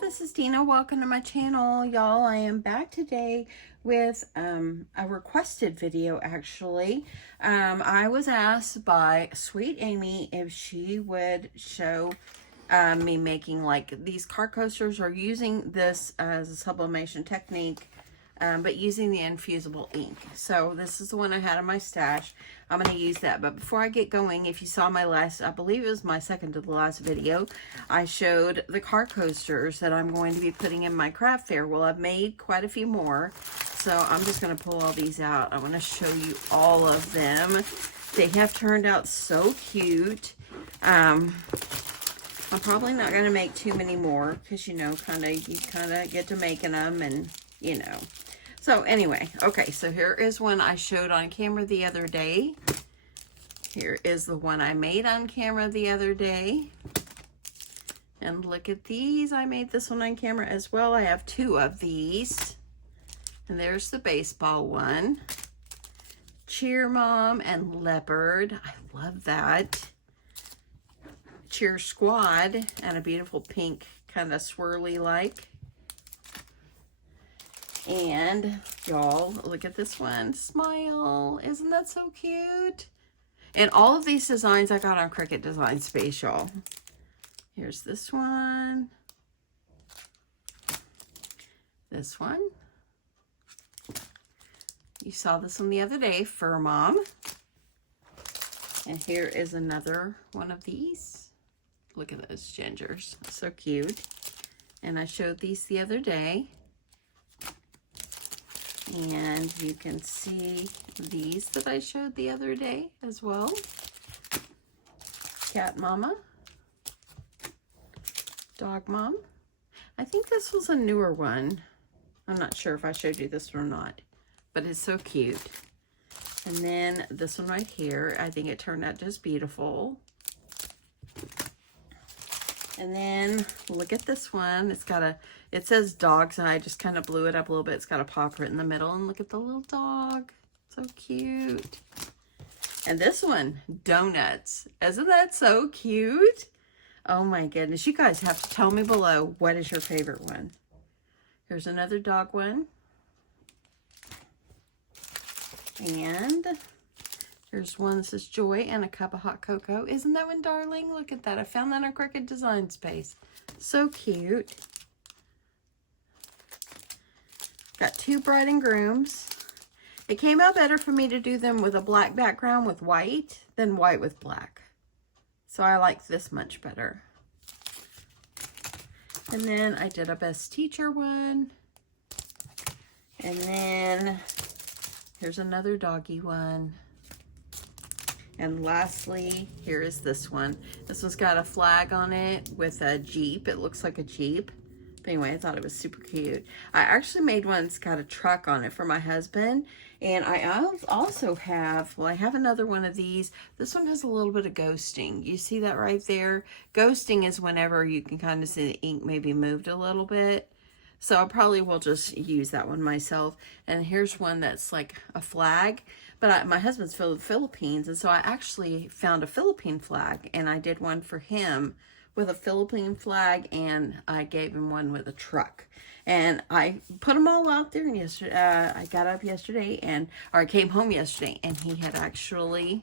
this is Deanna. Welcome to my channel, y'all. I am back today with a requested video, actually. I was asked by Sweet Amy if she would show me making like these card coasters or using this as a sublimation technique, but using the infusible ink. So this is the one I had in my stash. I'm going to use that. But before I get going, if you saw my last, I believe it was my second to the last video, I showed the card coasters that I'm going to be putting in my craft fair. Well, I've made quite a few more. So I'm just going to pull all these out. I want to show you all of them. They have turned out so cute. I'm probably not going to make too many more because, you know, you kind of get to making them and, you know. So anyway, okay, so here is one I showed on camera the other day. Here is the one I made on camera the other day. And look at these. I made this one on camera as well. I have two of these. And there's the baseball one. Cheer Mom and Leopard. I love that. Cheer Squad and a beautiful pink, kind of swirly like. And y'all, look at this one. Smile. Isn't that so cute? And all of these designs I got on Cricut Designs space, y'all. Here's this one. This one. You saw this one the other day, Fur Mom. And here is another one of these. Look at those gingers. So cute. And I showed these the other day. And you can see these that I showed the other day as well. Cat Mama. Dog Mom. I think this was a newer one. I'm not sure if I showed you this one or not. But it's so cute. And then this one right here. I think it turned out just beautiful. And then look at this one. It's got it says dogs, and I just kind of blew it up a little bit. It's got a paw print in the middle, and look at the little dog. So cute. And this one, Donuts. Isn't that so cute? Oh my goodness. You guys have to tell me below, what is your favorite one? Here's another dog one. And here's one that says Joy and a cup of hot cocoa. Isn't that one darling? Look at that. I found that on Cricut Design space. So cute. Got two bride and grooms. It came out better for me to do them with a black background with white than white with black. So I like this much better. And then I did a best teacher one. And then here's another doggy one. And lastly, here is this one. This one's got a flag on it with a Jeep. It looks like a Jeep. But anyway, I thought it was super cute. I actually made one that's got a truck on it for my husband. And I also have, well, I have another one of these. This one has a little bit of ghosting. You see that right there? Ghosting is whenever you can kind of see the ink maybe moved a little bit. So I probably will just use that one myself. And here's one that's like a flag. But my husband's from the Philippines, and so I actually found a Philippine flag, and I did one for him with a Philippine flag, and I gave him one with a truck. And I put them all out there, and yesterday, I got up yesterday, or I came home yesterday, and he had actually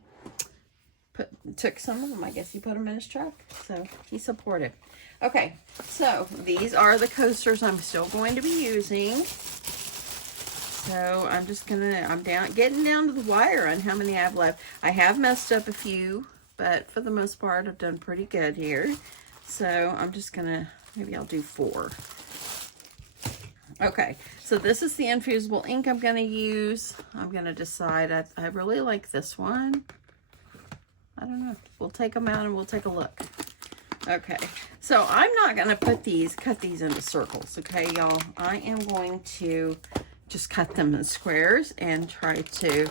took some of them. I guess he put them in his truck, so he's supportive. Okay, so these are the coasters I'm still going to be using. So I'm just getting down to the wire on how many I have left. I have messed up a few, but for the most part, I've done pretty good here. So I'm just maybe I'll do 4. Okay, so this is the infusible ink I'm gonna use. I'm gonna decide, I really like this one. I don't know, we'll take them out and we'll take a look. Okay, so I'm not gonna cut these into circles, okay, y'all? I am going to just cut them in squares and try to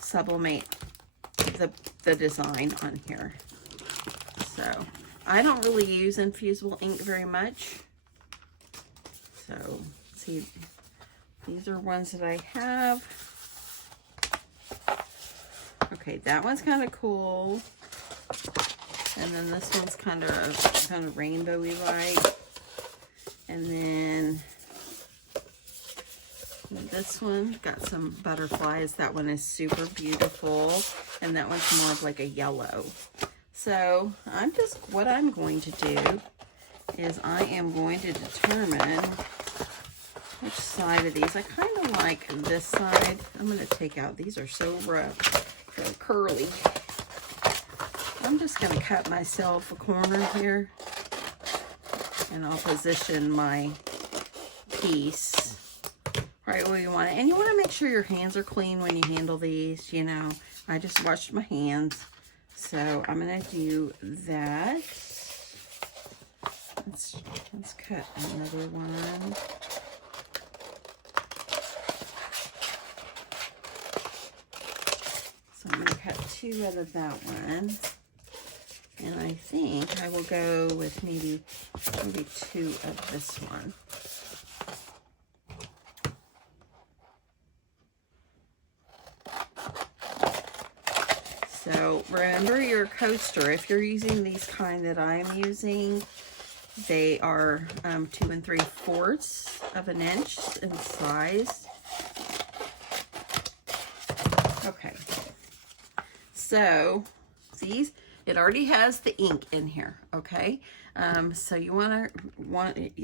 sublimate the design on here. So I don't really use infusible ink very much. So see, these are ones that I have. Okay, that one's kind of cool. And And then this one's kind of rainbowy light. And then this one got some butterflies. That one is super beautiful. And that one's more of like a yellow. So what I'm going to do is I am going to determine which side of these. I kind of like this side. I'm going to take out, these are so rough, so curly. I'm just going to cut myself a corner here, and I'll position my piece right where you want it. And you want to make sure your hands are clean when you handle these. You know, I just washed my hands, so I'm going to do that. Let's cut another one. So I'm going to cut 2 out of that one. And I think I will go with maybe 2 of this one. So remember your coaster, if you're using these kind that I'm using, they are 2 3/4 of an inch in size. Okay. So these, it already has the ink in here, okay? So you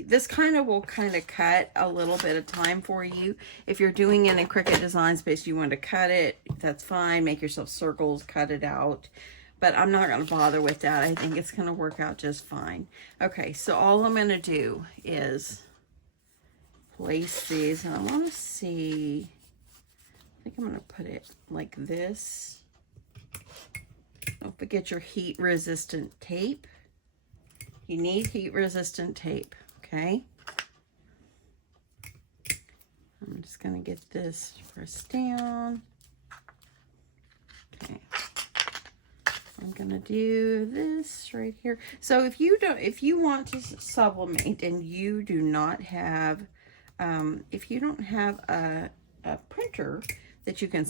this will cut a little bit of time for you. If you're doing it in Cricut Designs space, you want to cut it, that's fine. Make yourself circles, cut it out. But I'm not going to bother with that. I think it's going to work out just fine. Okay, so all I'm going to do is place these, and I want to see, I think I'm going to put it like this. Don't forget your heat-resistant tape. You need heat-resistant tape, okay? I'm just going to get this pressed down. Okay. I'm going to do this right here. So if you want to sublimate and you do not have, if you don't have a printer that you can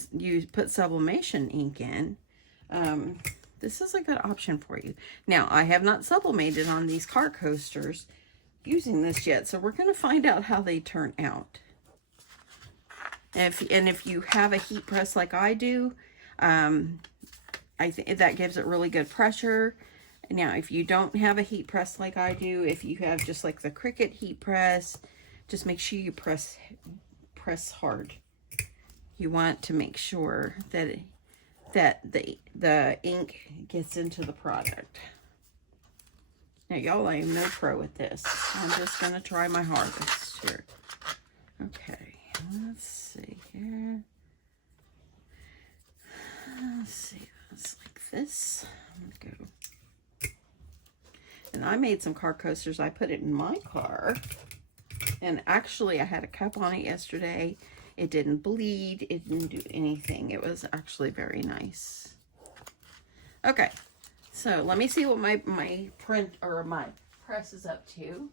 put sublimation ink in, this is a good option for you. Now, I have not sublimated on these car coasters using this yet, so we're going to find out how they turn out. And if you have a heat press like I do, I think that gives it really good pressure. Now, if you don't have a heat press like I do, if you have just like the Cricut heat press, just make sure you press hard. You want to make sure that the ink gets into the product. Now, y'all, I am no pro at this. I'm just going to try my hardest here. Okay, let's see here. Let's see, it's like this. I'm going to go. And I made some car coasters. I put it in my car. And actually, I had a cup on it yesterday. It didn't bleed. It didn't do anything. It was actually very nice. Okay, so let me see what my press is up to.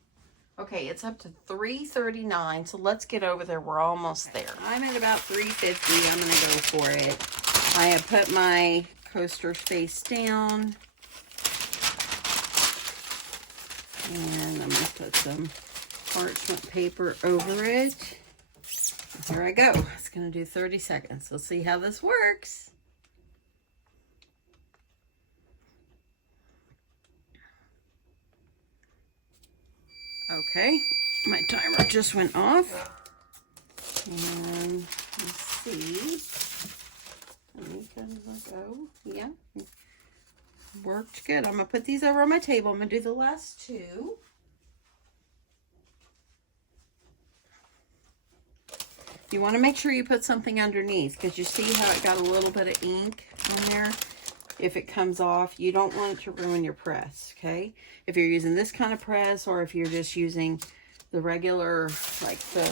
Okay, it's up to 339. So let's get over there. We're almost there. I'm at about 350. I'm going to go for it. I have put my coaster face down. And I'm going to put some parchment paper over it. Here I go. It's going to do 30 seconds. Let's see how this works. Okay, my timer just went off. And let's see. Let me go. Yeah, worked good. I'm going to put these over on my table. I'm going to do the last 2. You want to make sure you put something underneath, because you see how it got a little bit of ink on there. If it comes off, you don't want it to ruin your press, okay? If you're using this kind of press, or if you're just using the regular, like the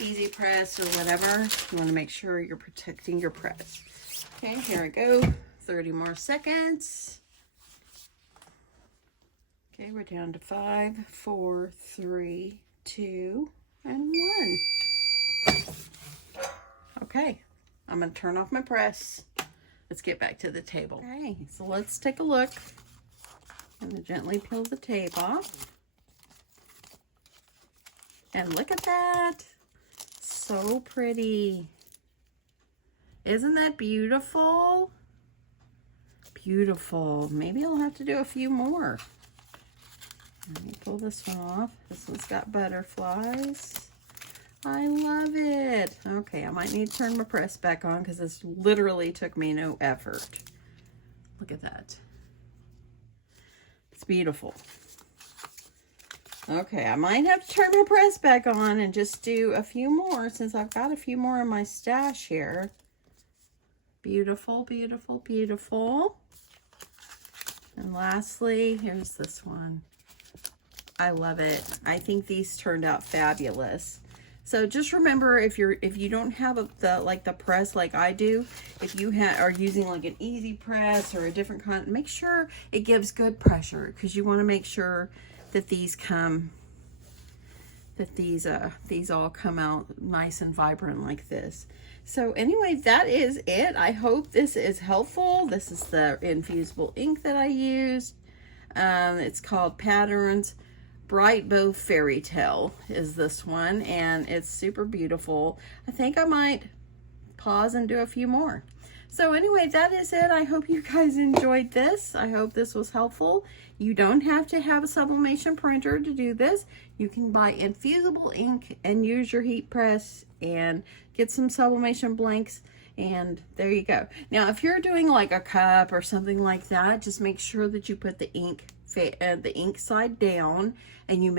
easy press or whatever, you want to make sure you're protecting your press. Okay, here I go. 30 more seconds. Okay, we're down to 5, 4, 3, 2, and 1. Okay, I'm going to turn off my press. Let's get back to the table. Okay, so let's take a look. I'm going to gently peel the tape off. And look at that. So pretty. Isn't that beautiful? Beautiful. Maybe I'll have to do a few more. Let me pull this one off. This one's got butterflies. I love it. Okay, I might need to turn my press back on because this literally took me no effort. Look at that. It's beautiful. Okay, I might have to turn my press back on and just do a few more since I've got a few more in my stash here. Beautiful, beautiful, beautiful. And lastly, here's this one. I love it. I think these turned out fabulous. So just remember, if you don't have the press like I do, if you are using like an easy press or a different kind, make sure it gives good pressure because you want to make sure that these all come out nice and vibrant like this. So anyway, that is it. I hope this is helpful. This is the infusible ink that I used. It's called Patterns Bright Bow Fairy Tale is this one, and it's super beautiful. I think I might pause and do a few more. So anyway, that is it. I hope you guys enjoyed this. I hope this was helpful. You don't have to have a sublimation printer to do this. You can buy infusible ink and use your heat press and get some sublimation blanks, and there you go. Now, if you're doing like a cup or something like that, just make sure that you put the ink side down and you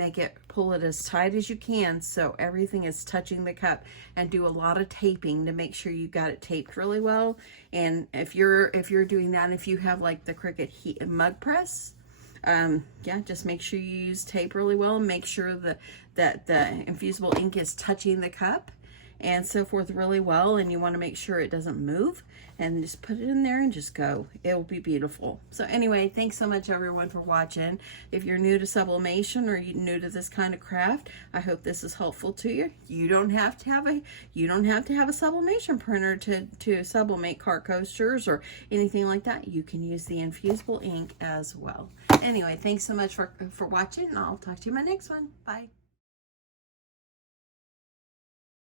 pull it as tight as you can so everything is touching the cup, and do a lot of taping to make sure you got it taped really well. And if you're doing that, if you have like the Cricut mug press, yeah, just make sure you use tape really well and make sure that the infusible ink is touching the cup and so forth really well, and you want to make sure it doesn't move, and just put it in there and just go. It will be beautiful. So anyway, thanks so much everyone for watching. If you're new to sublimation or you're new to this kind of craft, I hope this is helpful to you. You don't have to have a sublimation printer to sublimate card coasters or anything like that. You can use the infusible ink as well. Anyway, thanks so much for watching, and I'll talk to you in my next one. Bye.